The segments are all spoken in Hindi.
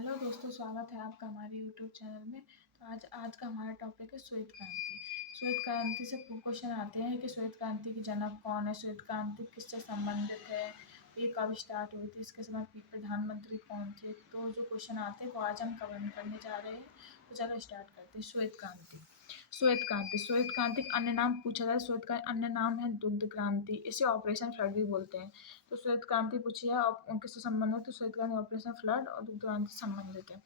हेलो दोस्तों, स्वागत है आपका हमारे यूट्यूब चैनल में। तो आज का हमारा टॉपिक है श्वेत क्रांति। श्वेत क्रांति से क्वेश्चन आते हैं कि श्वेत क्रांति के जनक कौन है, श्वेत क्रांति किससे संबंधित है, ये कब स्टार्ट हुई थी, इसके समय प्रधानमंत्री कौन थे। तो जो क्वेश्चन आते हैं वो आज हम कवर करने जा रहे हैं। तो चलो स्टार्ट करते हैं। श्वेत क्रांति। श्वेत क्रांति का अन्य नाम पूछा जाए, श्वेत का अन्य नाम है दुग्ध क्रांति। इसे ऑपरेशन फ्लड भी बोलते हैं। तो श्वेत क्रांति पूछी है और किससे संबंधित है, तो श्वेत क्रांति ऑपरेशन फ्लड और दुग्ध क्रांति से संबंधित है।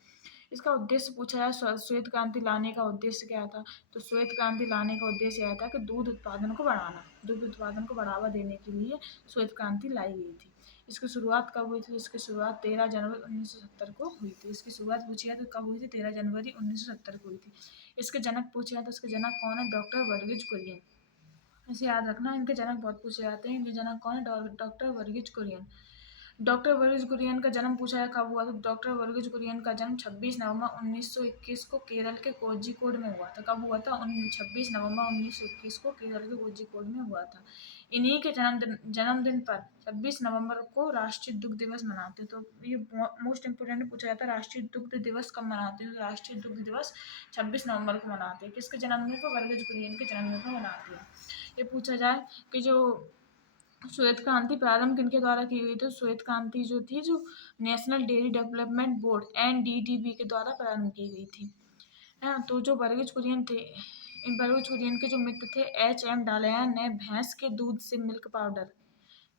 इसका उद्देश्य पूछा जाए, श्वेत क्रांति लाने का उद्देश्य क्या था। तो श्वेत क्रांति लाने का उद्देश्य यह था कि दूध उत्पादन को बढ़ाना, दूध उत्पादन को बढ़ावा देने के लिए श्वेत क्रांति लाई गई थी। इसकी शुरुआत कब हुई थी? इसकी शुरुआत 13 जनवरी 1970 को हुई थी। इसकी शुरुआत पूछी है तो कब हुई थी? 13 जनवरी 1970 को हुई थी। इसके जनक पूछे हैं तो इसके जनक कौन है? डॉक्टर वर्गीज कुरियन। इसे याद रखना, इनके जनक बहुत पूछे जाते हैं। इनके जनक कौन है? डॉक्टर वर्गीज कुरियन। डॉक्टर वर्गीज कुरियन का जन्म पूछा है कब हुआ था। डॉक्टर वर्गीज कुरियन का जन्म 26 नवंबर 1921 को केरल के कोझिकोड में हुआ था। कब हुआ था? 26 नवंबर 1921 को केरल के कोझिकोड में हुआ था। इन्हीं के जन्मदिन पर 26 नवंबर को राष्ट्रीय दुग्ध दिवस मनाते हैं। तो ये मोस्ट इम्पोर्टेंट पूछा जाता है, राष्ट्रीय दुग्ध दिवस कब मनाते हैं? राष्ट्रीय दुग्ध दिवस 26 नवंबर को मनाते हैं। किसके जन्मदिन पर? वर्गीज कुरियन के जन्मदिन पर मनाते हैं। ये पूछा जाए कि जो श्वेत क्रांति प्रारंभ किनके द्वारा की गई? तो श्वेत क्रांति जो थी, जो national dairy development board NDDB के द्वारा प्रारंभ की गई थी। है तो जो वर्गीज कुरियन थे, इन वर्गीज कुरियन के जो मित्र थे HM डालयन ने भैंस के दूध से मिल्क पाउडर,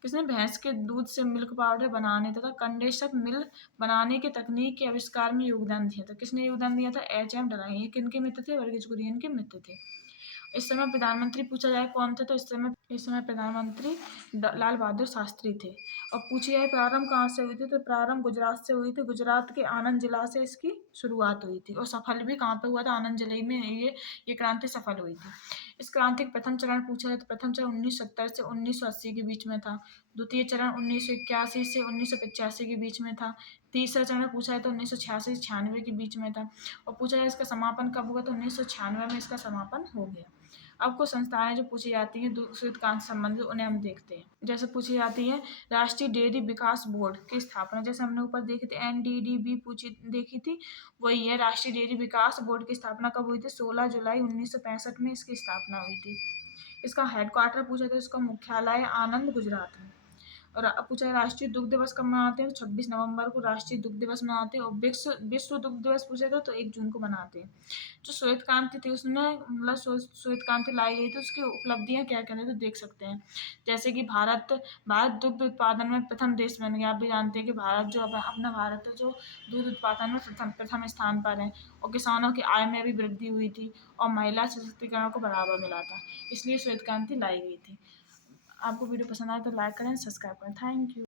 किसने? भैंस के दूध से मिल्क पाउडर बनाने तथा कंडेंसर मिल्क बनाने की तकनीक के आविष्कार में योगदान दिया था। किसने योगदान दिया था? HM डालयन। ये किनके मित्र थे? वर्गीज कुरियन के मित्र थे। इस समय प्रधानमंत्री पूछा जाए कौन थे, तो इस समय प्रधानमंत्री लाल बहादुर शास्त्री थे। और पूछी जाए प्रारंभ कहाँ से हुई थी, तो प्रारंभ गुजरात से हुई थी। गुजरात के आनंद जिला से इसकी शुरुआत हुई थी और सफल भी कहाँ पे हुआ था? आनंद जिले में ये क्रांति सफल हुई थी। इस क्रांति का प्रथम चरण पूछा जाए तो प्रथम चरण 1970 से 1980 के बीच में था। द्वितीय चरण 1981 से 1985 के बीच में था। तीसरा चरण पूछा है तो 1986 से 96 के बीच में था। और पूछा जाए इसका समापन कब हुआ, तो 1996 में इसका समापन हो गया। अब कुछ संस्थाएं जो पूछी जाती हैं श्वेत क्रांति से संबंधित, उन्हें हम देखते हैं। जैसे पूछी जाती है राष्ट्रीय डेयरी विकास बोर्ड की स्थापना, जैसे हमने ऊपर देखी थी NDDB देखी थी, वही है। राष्ट्रीय डेयरी विकास बोर्ड की स्थापना कब हुई थी? 16 जुलाई 1965 में इसकी स्थापना हुई थी। इसका हेडक्वार्टर पूछा था, इसका मुख्यालय आनंद, गुजरात में। और पूछा है राष्ट्रीय दुग्ध दिवस कब मनाते हैं? तो 26 नवंबर को राष्ट्रीय दुग्ध दिवस मनाते हैं। और विश्व दुग्ध दिवस पूछा था तो 1 जून को मनाते हैं। जो श्वेत क्रांति थी उसमें मतलब श्वेत क्रांति लाई गई थी, उसकी उपलब्धियां क्या क्या थी तो देख सकते हैं। जैसे कि भारत दुग्ध उत्पादन में प्रथम देश बन गया। आप भी जानते हैं कि भारत जो अपना भारत है जो दूध उत्पादन में प्रथम स्थान पर है। और किसानों की आय में भी वृद्धि हुई थी और महिला सशक्तिकरण को बढ़ावा मिला था, इसलिए श्वेत क्रांति लाई गई थी। आपको वीडियो पसंद आए तो लाइक करें, सब्सक्राइब करें। Thank you.